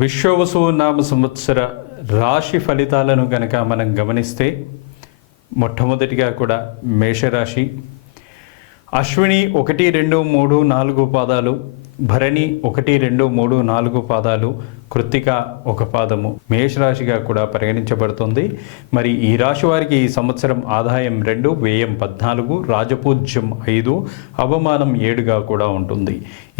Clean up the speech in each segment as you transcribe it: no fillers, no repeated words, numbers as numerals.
విశ్వవసు నామ సంవత్సర రాశి ఫలితాలను కనుక మనం గమనిస్తే మొట్టమొదటిగా కూడా మేషరాశి, అశ్విని 1, 2, 3, 4 పాదాలు, భరణి 1, 2, 3, 4 పాదాలు, కృత్తిక 1 పాదము మేషరాశిగా కూడా పరిగణించబడుతుంది. మరి ఈ రాశి వారికి ఈ సంవత్సరం ఆదాయం 2, వ్యయం 14, రాజపూజ్యం 5, అవమానం 7గా కూడా ఉంటుంది.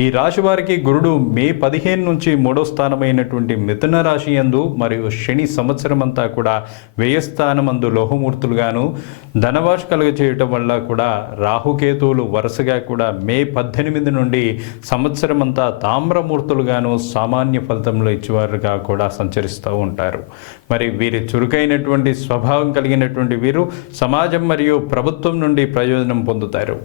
ఈ రాశి వారికి గురుడు మే 15 నుంచి 3వ స్థానమైనటువంటి మిథున రాశి యందు మరియు శని సంవత్సరం అంతా కూడా వ్యయస్థానమందు లోహమూర్తులుగాను ధనవాష్ కలుగ చేయటం వల్ల కూడా రాహుకేతువులు వరుసగా కూడా మే 18 నుండి సంవత్సరం అంతా తామ్రమూర్తులుగాను సామాన్య ఫలితంలో ఇచ్చేవారుగా కూడా సంచరిస్తూ ఉంటారు. మరి వీరి చురుకైనటువంటి స్వభావం కలిగినటువంటి వీరు సమాజం మరియు ప్రభుత్వం నుండి ప్రయోజనం పొందుతారు.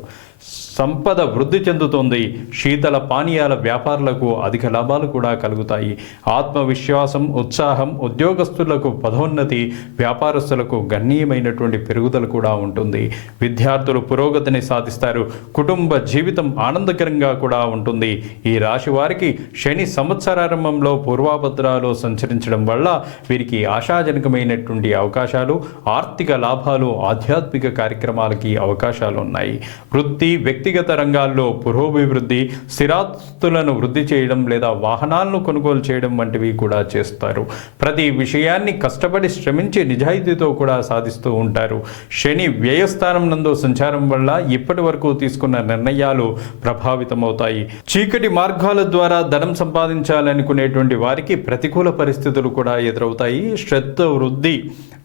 సంపద వృద్ధి చెందుతుంది. శీతల పానీయాల వ్యాపారులకు అధిక లాభాలు కూడా కలుగుతాయి. ఆత్మవిశ్వాసం, ఉత్సాహం, ఉద్యోగస్తులకు పదోన్నతి, వ్యాపారస్తులకు గణనీయమైనటువంటి పెరుగుదల కూడా ఉంటుంది. విద్యార్థులు పురోగతిని సాధిస్తారు. కుటుంబ జీవితం ఆనందకరంగా కూడా ఉంటుంది. ఈ రాశి వారికి శని సంవత్సరారంభంలో పూర్వాభద్రాలు సంచరించడం వల్ల వీరికి ఆశాజనకమైనటువంటి అవకాశాలు, ఆర్థిక లాభాలు, ఆధ్యాత్మిక కార్యక్రమాలకి అవకాశాలు ఉన్నాయి. వృత్తి, వ్యక్తిగత రంగాల్లో పురోభివృద్ధి, స్థిరాస్తులను వృద్ధి చేయడం లేదా వాహనాలను కొనుగోలు చేయడం వంటివి కూడా చేస్తారు. ప్రతి విషయాన్ని కష్టపడి శ్రమించి నిజాయితీతో కూడా సాధిస్తూ ఉంటారు. శని వ్యయస్థానం నందు సంచారం వల్ల ఇప్పటి వరకు తీసుకున్న నిర్ణయాలు ప్రభావితమవుతాయి. చీకటి మార్గాల ద్వారా ధనం సంపాదించాలనుకునేటువంటి వారికి ప్రతికూల పరిస్థితులు కూడా ఎదురవుతాయి. శ్రద్ధ వృద్ధి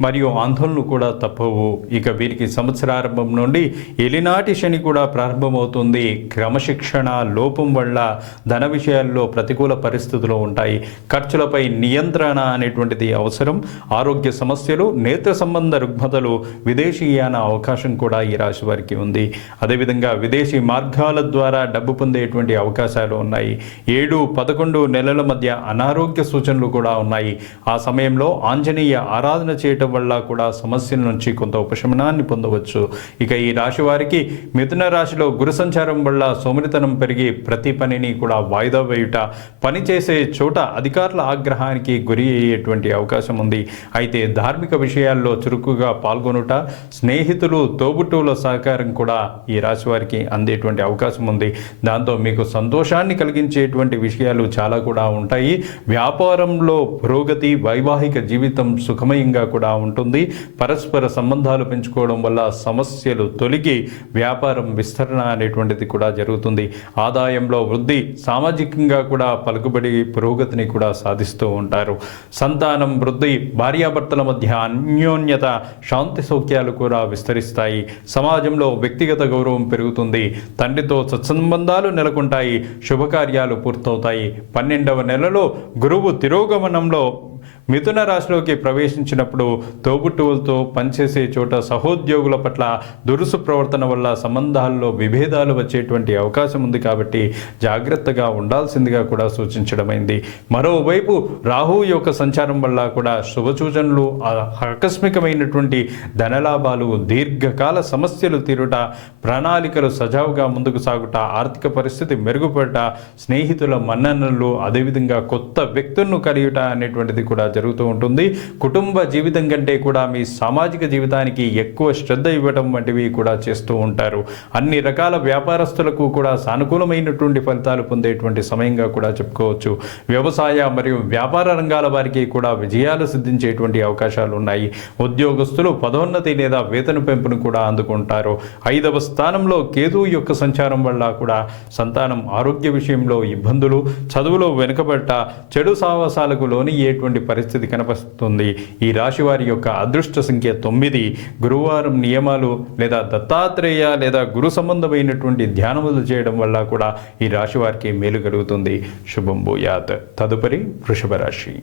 మరియు ఆందోళనలు కూడా తప్పవు. ఇక వీరికి సంవత్సరారంభం నుండి ఎలినాటి శని కూడా ప్రారంభమవుతుంది. క్రమశిక్షణ లోపం వల్ల ధన విషయాల్లో ప్రతికూల పరిస్థితులు ఉంటాయి. ఖర్చులపై నియంత్రణ అనేటువంటిది అవసరం. ఆరోగ్య సమస్యలు, నేత్ర సంబంధ రుగ్మతలు, విదేశీయాన అవకాశం కూడా ఈ రాశి వారికి ఉంది. అదేవిధంగా విదేశీ మార్గాల ద్వారా డబ్బు పొందేటువంటి అవకాశాలు ఉన్నాయి. 7, 11 నెలల మధ్య అనారోగ్య సూచనలు కూడా ఉన్నాయి. ఆ సమయంలో ఆంజనేయ ఆరాధన చేయటం వల్ల కూడా సమస్యల నుంచి కొంత ఉపశమనాన్ని పొందవచ్చు. ఇక ఈ రాశి వారికి మిథున రాశిలో గురు సంచారం వల్ల సోమరితనం పెరిగి ప్రతి పనిని కూడా వాయిదా వేయుట, పనిచేసే చోట అధికారుల ఆగ్రహానికి గురి అయ్యేటువంటి అవకాశం ఉంది. అయితే ధార్మిక విషయాల్లో చురుకుగా పాల్గొనుట, స్నేహితులు, తోబుట్టువుల సహకారం కూడా ఈ రాశి వారికి అందేటువంటి అవకాశం ఉంది. దాంతో మీకు సంతోషాన్ని కలిగించేటువంటి విషయాలు చాలా కూడా ఉంటాయి. వ్యాపారంలో పురోగతి, వైవాహిక జీవితం సుఖమయంగా కూడా ఉంటుంది. పరస్పర సంబంధాలు పెంచుకోవడం వల్ల సమస్యలు తొలగి వ్యాపారం విస్తరణ అనేటువంటిది కూడా జరుగుతుంది. ఆదాయంలో వృద్ధి, సామాజికంగా కూడా పలుకుబడి పురోగతిని కూడా సాధిస్తూ ఉంటారు. సంతానం వృద్ధి, భార్యాభర్తల మధ్య అన్యోన్యత, శాంతి సౌఖ్యాలు కూడా విస్తరిస్తాయి. సమాజంలో వ్యక్తిగత గౌరవం పెరుగుతుంది. తండ్రితో సత్సంబంధాలు నెలకొంటాయి. శుభకార్యాలు పూర్తవుతాయి. 12వ నెలలో గురువు తిరోగమనంలో మిథున రాశిలోకి ప్రవేశించినప్పుడు తోబుట్టువులతో పనిచేసే చోట సహోద్యోగుల పట్ల దురుసు ప్రవర్తన వల్ల సంబంధాల్లో విభేదాలు వచ్చేటువంటి అవకాశం ఉంది. కాబట్టి జాగ్రత్తగా ఉండాల్సిందిగా కూడా సూచించడమైంది. మరోవైపు రాహు యొక్క సంచారం వల్ల కూడా శుభసూచనలు, ఆకస్మికమైనటువంటి ధనలాభాలు, దీర్ఘకాల సమస్యలు తీరుట, ప్రణాళికలు సజావుగా ముందుకు సాగుట, ఆర్థిక పరిస్థితి మెరుగుపడట, స్నేహితుల మన్ననలు, అదేవిధంగా కొత్త వ్యక్తులను కలియుట అనేటువంటిది కూడా జరుగుతూ ఉంటుంది. కుటుంబ జీవితం కంటే కూడా మీ సామాజిక జీవితానికి ఎక్కువ శ్రద్ధ ఇవ్వడం వంటివి కూడా చేస్తూ ఉంటారు. అన్ని రకాల వ్యాపారస్తులకు కూడా సానుకూలమైనటువంటి ఫలితాలు పొందేటువంటి సమయంగా కూడా చెప్పుకోవచ్చు. వ్యవసాయ మరియు వ్యాపార రంగాల వారికి కూడా విజయాలు సిద్ధించేటువంటి అవకాశాలు ఉన్నాయి. ఉద్యోగస్తులు పదోన్నతి లేదా వేతన పెంపును కూడా అందుకుంటారు. 5వ స్థానంలో కేతువు యొక్క సంచారం వల్ల కూడా సంతానం ఆరోగ్య విషయంలో ఇబ్బందులు, చదువులో వెనుకబడ్డ, చెడు సావాసాలకు లోనయ్యేటువంటి పరిస్థితి కనపడుతుంది. ఈ రాశి వారి యొక్క అదృష్ట సంఖ్య 9. గురువారం నియమాలు లేదా దత్తాత్రేయ లేదా గురు సంబంధమైనటువంటి ధ్యానములు చేయడం వల్ల కూడా ఈ రాశి వారికి మేలు కలుగుతుంది. శుభం భూయాత్. తదుపరి వృషభ రాశి.